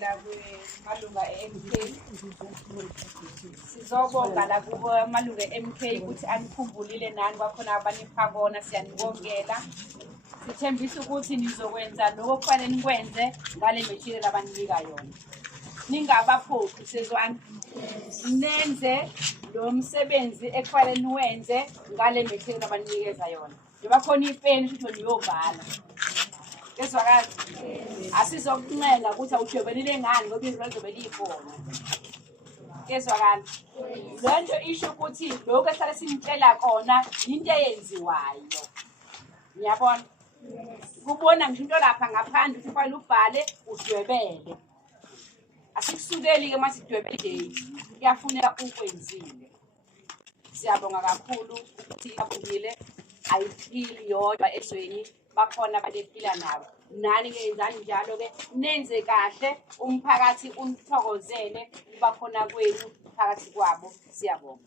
la malunga e-MK sizobonga la kubo amalunga e-MK ukuthi anikhumbulile nani kwakhona abanipha kona siyanibongela. Sithembisa ukuthi nizokwenza lokho okufanele nikwenze ngale material abaninika yona. Ningabaphuphi sezwani. Nenze lo msebenzi ekufanele niwenze ngale material abaninikeza yona. Njengoba khona ipeni futhi niyobhala. Kezwakazi asizokuncenga ukuthi awujobelile ngani ngoba izinto zobe likhona. Kezwakala lento isho ukuthi lokho esihlale simtshela kona into eyenziwayo. Ngiyabona kubona ngisho into lapha ngaphandle ukuthi kufanele ubhale udwebele. Asikusukeli ke mase idwebele date kuyafuneka ukwenzile. Siyabonga kakhulu ukuthi abuyile ayiphili yodwa ezweni bakhona abadephila nabo. Nani ke yenzani njalo ke nenze kahle umphakathi unithokozele kuba khona kwenu phakathi kwabo siyabonga.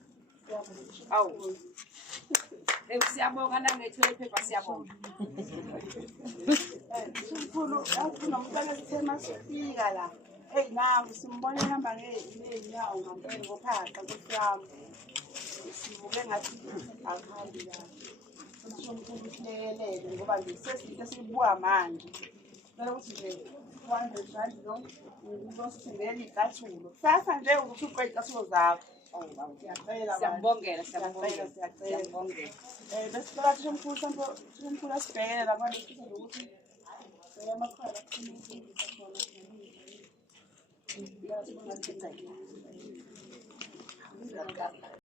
Awu siyabonga nangethu ephepha siyabonga. Mkhulu akunomntwana sithema sifika la. Hey nawe simbone ehamba ngeenyawo ngempela ngophahla kusiyami. Sivuke ngathi akuhambi la. Kusho umkhulu usilekelele ngoba nje sesinto sibuka manje. Phela ukuthi nje 100 rand lo uzosithengela icathulo. Kusasa nje ukuthi uqede icathulo zakho. Siyabongela siyabongela. Besicela ukuthi umkhulu asibhekele la manje ukuthi emakhaya khona.